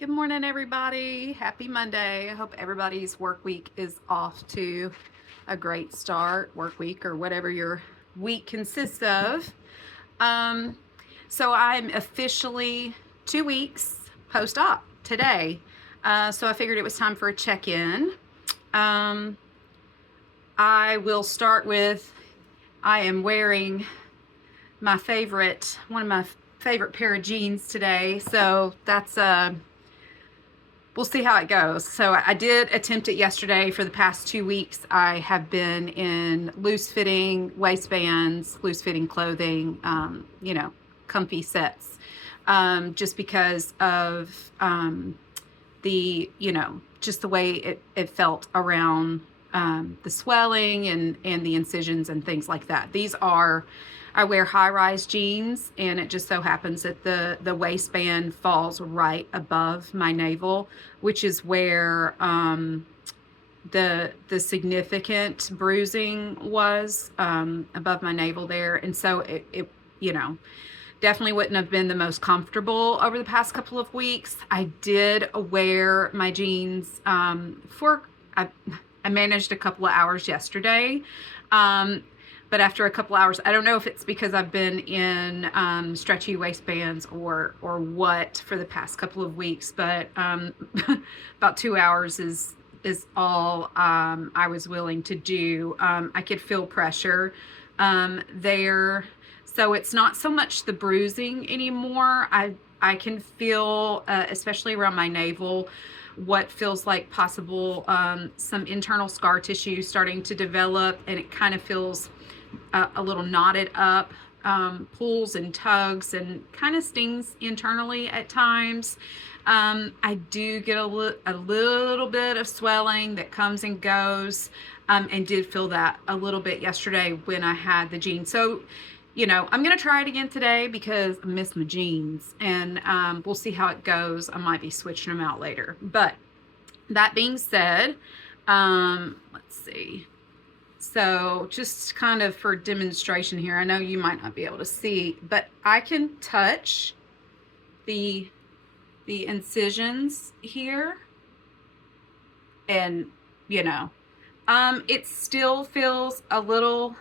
Good morning, everybody. Happy Monday. I hope everybody's work week is off to a great start, work week, or whatever your week consists of. Um, so I'm officially 2 weeks post-op today. So I figured it was time for a check-in. Um, I will start with, I am wearing one of my favorite pair of jeans today. So that's we'll see how it goes. So I did attempt it yesterday. For the past 2 weeks, I have been in loose fitting waistbands, loose fitting clothing, comfy sets, just because of just the way it felt around the swelling and the incisions and things like that. I wear high-rise jeans, and it just so happens that the waistband falls right above my navel, which is where the significant bruising was, above my navel there. And so it definitely wouldn't have been the most comfortable over the past couple of weeks. I did wear my jeans I managed a couple of hours yesterday. But after a couple hours, I don't know if it's because I've been in stretchy waistbands or what for the past couple of weeks, but about 2 hours is all I was willing to do. I could feel pressure there, so it's not so much the bruising anymore. I can feel, especially around my navel, what feels like possible some internal scar tissue starting to develop, and it kind of feels a little knotted up, pulls and tugs and kind of stings internally at times. I do get a little bit of swelling that comes and goes, and did feel that a little bit yesterday when I had the jeans. So, I'm going to try it again today because I miss my jeans, and we'll see how it goes. I might be switching them out later. But that being said, let's see. So just kind of for demonstration here, I know you might not be able to see, but I can touch the incisions here, and it still feels a little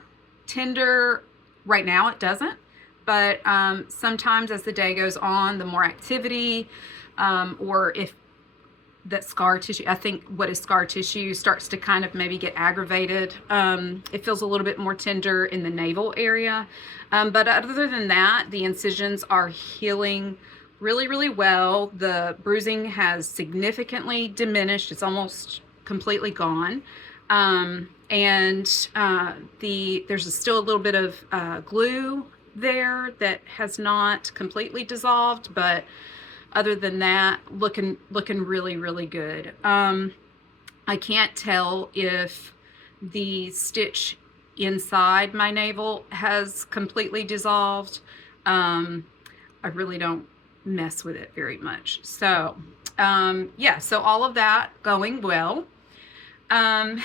tender right now. It doesn't, but sometimes as the day goes on, the more activity, or if that scar tissue, I think what is scar tissue, starts to kind of maybe get aggravated. It feels a little bit more tender in the navel area. But other than that, the incisions are healing really, really well. The bruising has significantly diminished. It's almost completely gone. There's still a little bit of glue there that has not completely dissolved, but other than that, looking really, really good. I can't tell if the stitch inside my navel has completely dissolved. I really don't mess with it very much. So, so all of that going well. I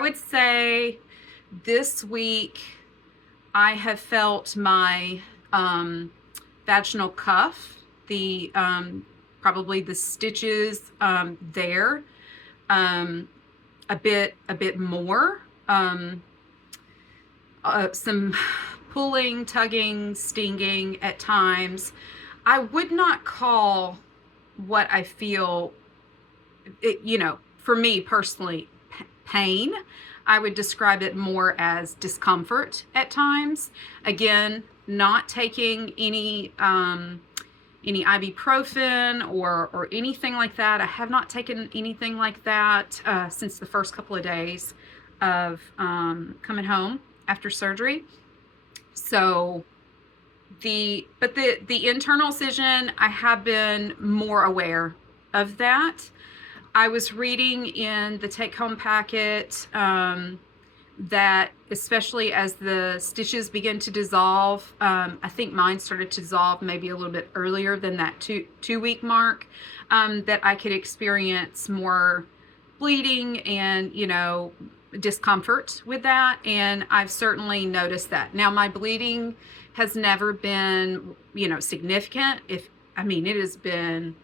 would say this week I have felt my vaginal cuff, probably the stitches there a bit more, some pulling, tugging, stinging at times. I would not call what I feel, for me personally, pain. I would describe it more as discomfort at times. Again, not taking any ibuprofen or anything like that. I have not taken anything like that since the first couple of days of coming home after surgery. So the internal incision, I have been more aware of that. I was reading in the take-home packet that especially as the stitches begin to dissolve, I think mine started to dissolve maybe a little bit earlier than that two-week mark, that I could experience more bleeding and discomfort with that, and I've certainly noticed that. Now, my bleeding has never been significant. It has been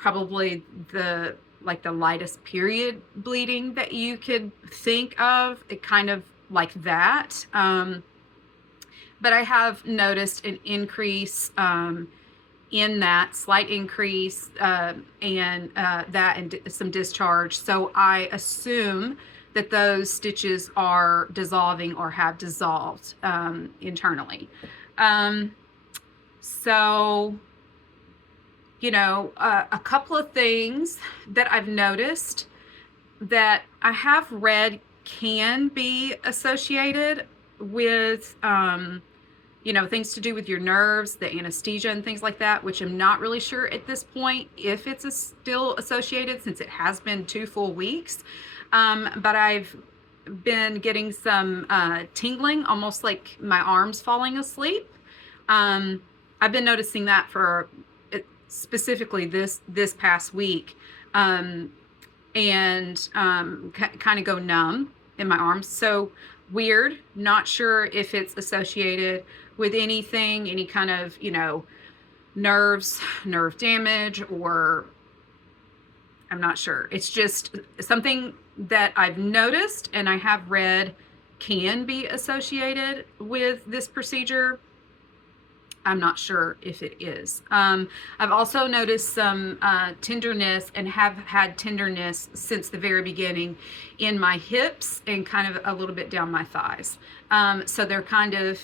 probably the lightest period bleeding that you could think of. It kind of like that. But I have noticed an increase in that, slight increase, and some discharge. So I assume that those stitches are dissolving or have dissolved internally. So, a couple of things that I've noticed that I have read can be associated with, things to do with your nerves, the anesthesia and things like that, which I'm not really sure at this point if it's still associated, since it has been 2 full weeks. But I've been getting some tingling, almost like my arms falling asleep. I've been noticing that for specifically this past week, and kind of go numb in my arms. So weird. Not sure if it's associated with anything, any kind of, nerve damage, or I'm not sure. It's just something that I've noticed and I have read can be associated with this procedure. I'm not sure if it is. I've also noticed some tenderness, and have had tenderness since the very beginning in my hips and kind of a little bit down my thighs. So they're kind of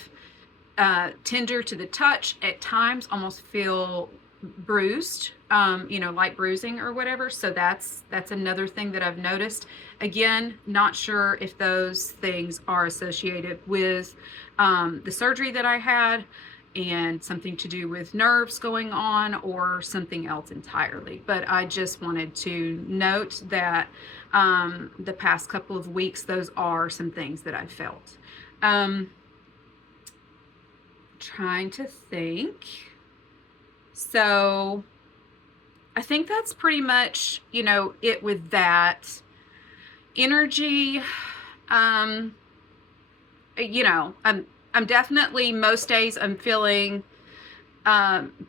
tender to the touch. At times almost feel bruised, light bruising or whatever. So that's another thing that I've noticed. Again, not sure if those things are associated with the surgery that I had and something to do with nerves going on, or something else entirely. But I just wanted to note that the past couple of weeks, those are some things that I've felt. Trying to think. So I think that's pretty much, it with that. Energy, I'm definitely, most days I'm feeling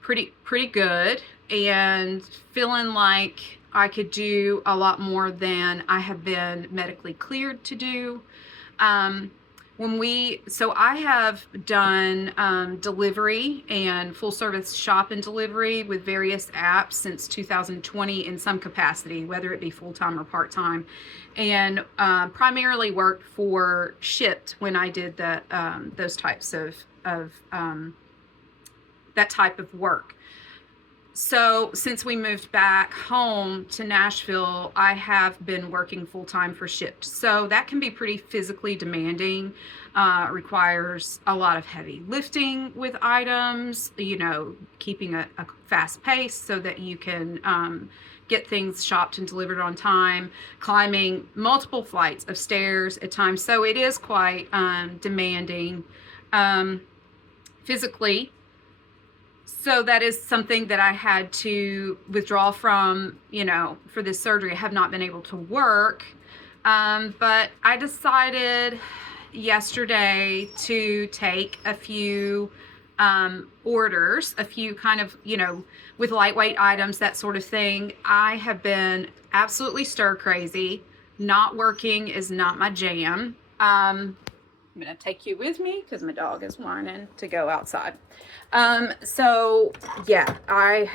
pretty good, and feeling like I could do a lot more than I have been medically cleared to do. So I have done delivery and full service shop and delivery with various apps since 2020 in some capacity, whether it be full-time or part-time, and primarily worked for Shipt when I did those types of that type of work. So since we moved back home to Nashville, I have been working full-time for Shipt. So that can be pretty physically demanding, requires a lot of heavy lifting with items, keeping a fast pace so that you can get things shopped and delivered on time, climbing multiple flights of stairs at times. So it is quite demanding physically. So that is something that I had to withdraw from, for this surgery. I have not been able to work. But I decided yesterday to take a few orders, a few kind of, with lightweight items, that sort of thing. I have been absolutely stir crazy. Not working is not my jam. I'm going to take you with me because my dog is whining to go outside. So yeah, I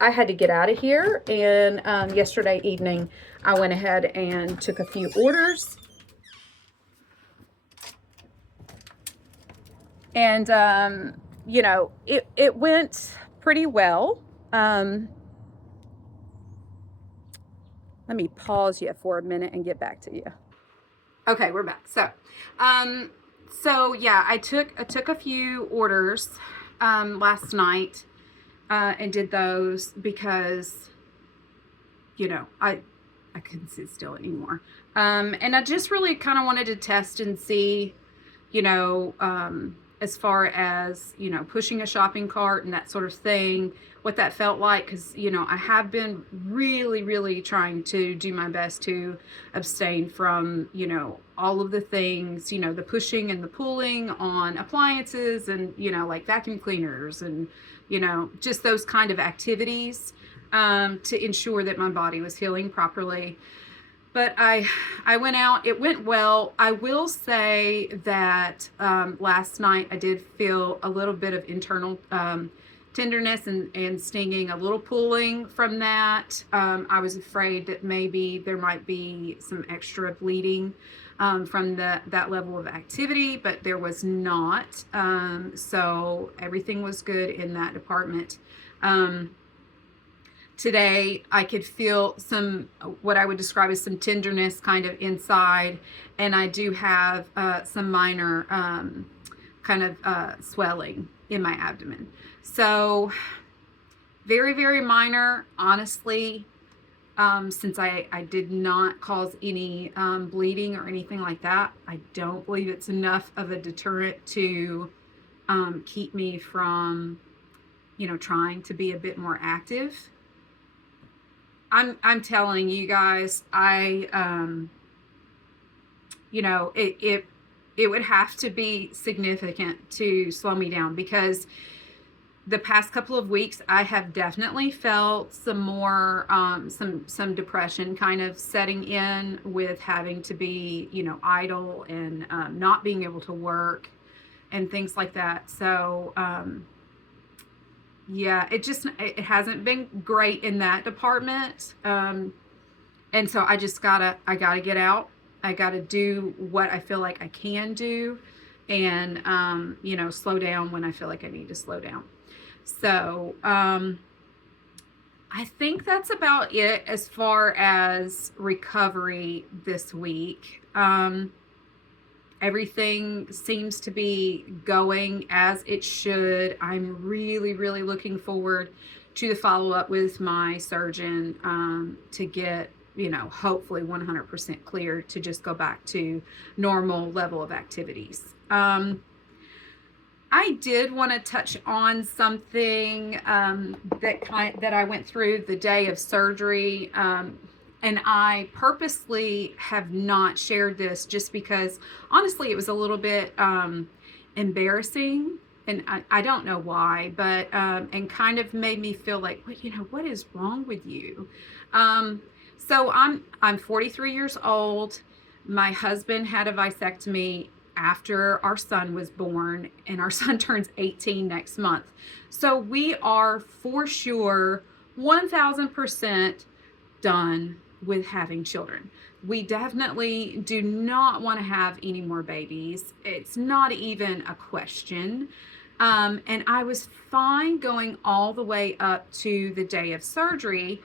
had to get out of here, and yesterday evening I went ahead and took a few orders, and it went pretty well. Let me pause you for a minute and get back to you. Okay, we're back. So yeah, I took a few orders last night and did those because I couldn't sit still anymore, and I just really kind of wanted to test and see, as far as pushing a shopping cart and that sort of thing, what that felt like, because I have been really trying to do my best to abstain from all of the things, the pushing and the pulling on appliances, and like vacuum cleaners, and just those kind of activities. to ensure that my body was healing properly. But I went out. It went well. I will say that last night I did feel a little bit of internal tenderness and stinging, a little pulling from that. I was afraid that maybe there might be some extra bleeding from that level of activity, but there was not. So everything was good in that department. Today I could feel some, what I would describe as some tenderness kind of inside, and I do have some minor kind of swelling in my abdomen. So very, very minor, honestly. Since I did not cause any bleeding or anything like that, I don't believe it's enough of a deterrent to keep me from, trying to be a bit more active. I'm telling you guys, it would have to be significant to slow me down, because the past couple of weeks I have definitely felt some more some depression kind of setting in, with having to be idle and not being able to work and things like that. So yeah, it hasn't been great in that department. And so I gotta get out. I gotta do what I feel like I can do, and slow down when I feel like I need to slow down. So I think that's about it as far as recovery this week. Everything seems to be going as it should. I'm really, really looking forward to the follow-up with my surgeon to get, hopefully 100% cleared to just go back to normal level of activities. I did want to touch on something that I went through the day of surgery. And I purposely have not shared this just because, honestly, it was a little bit embarrassing. And I don't know why, but and kind of made me feel like, what is wrong with you? So I'm 43 years old. My husband had a vasectomy after our son was born, and our son turns 18 next month. So we are for sure 1000% done with having children. We definitely do not want to have any more babies. It's not even a question. And I was fine going all the way up to the day of surgery,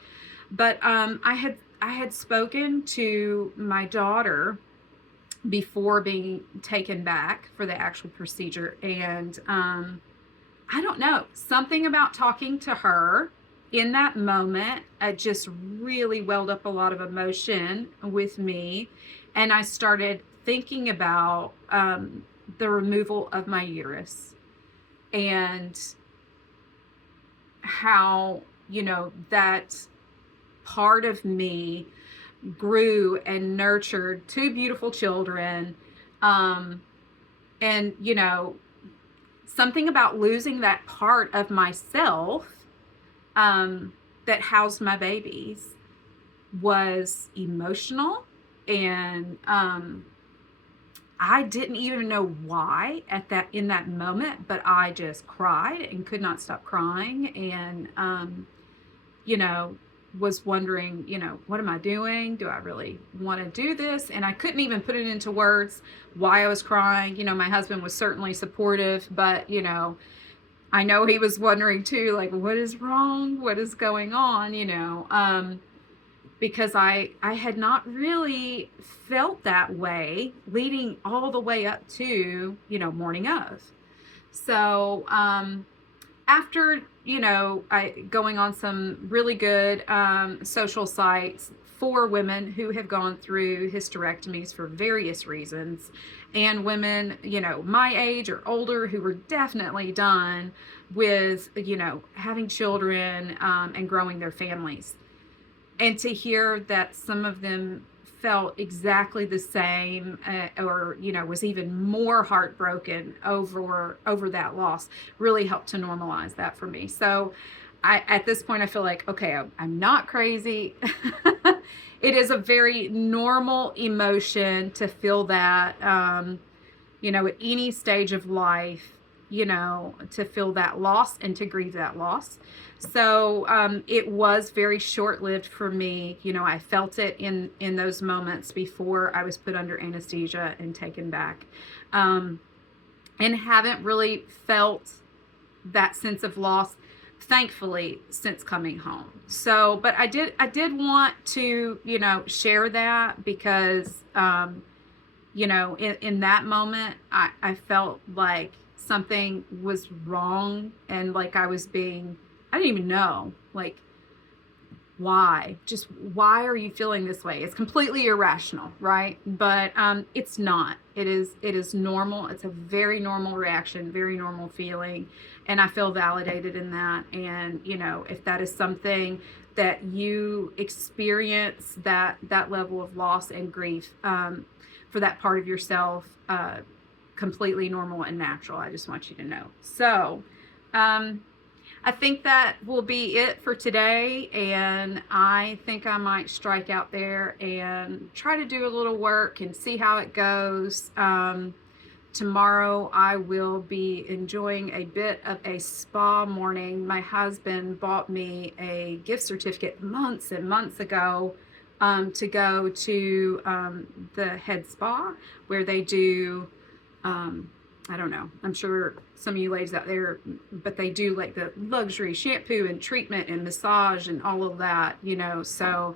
but I had spoken to my daughter before being taken back for the actual procedure, and I don't know, something about talking to her in that moment, it just really welled up a lot of emotion with me, and I started thinking about the removal of my uterus and how that part of me grew and nurtured two beautiful children, and something about losing that part of myself that housed my babies was emotional, and I didn't even know why in that moment, but I just cried and could not stop crying, and was wondering, what am I doing? Do I really want to do this? And I couldn't even put it into words why I was crying. My husband was certainly supportive, but I know he was wondering too, like, what is wrong? What is going on? Because I had not really felt that way leading all the way up to, morning of. So, after, going on some really good social sites for women who have gone through hysterectomies for various reasons, and women, my age or older, who were definitely done with, having children and growing their families. And to hear that some of them felt exactly the same, or was even more heartbroken over that loss, really helped to normalize that for me. So at this point, I feel like, okay, I'm not crazy. It is a very normal emotion to feel that, at any stage of life, to feel that loss and to grieve that loss. So it was very short lived for me. I felt it in those moments before I was put under anesthesia and taken back, and haven't really felt that sense of loss, thankfully, since coming home. So, but I did want to, share that because, in that moment, I felt like something was wrong, and like I didn't even know, like, why are you feeling this way? It's completely irrational, right? But it's not. It is normal. It's a very normal reaction, very normal feeling, and I feel validated in that. And if that is something that you experience, that level of loss and grief for that part of yourself, completely normal and natural. I just want you to know. So I think that will be it for today, and I think I might strike out there and try to do a little work and see how it goes. Tomorrow I will be enjoying a bit of a spa morning. My husband bought me a gift certificate months and months ago to go to the head spa, where they do I don't know, I'm sure some of you ladies out there, but they do like the luxury shampoo and treatment and massage and all of that, so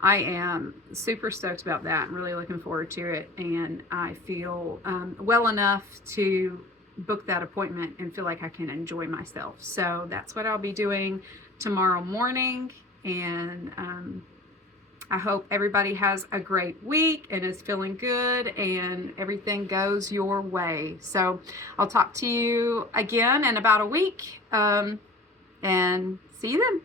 I am super stoked about that and really looking forward to it. And I feel well enough to book that appointment and feel like I can enjoy myself. So that's what I'll be doing tomorrow morning. And I hope everybody has a great week and is feeling good and everything goes your way. So I'll talk to you again in about a week, and see you then.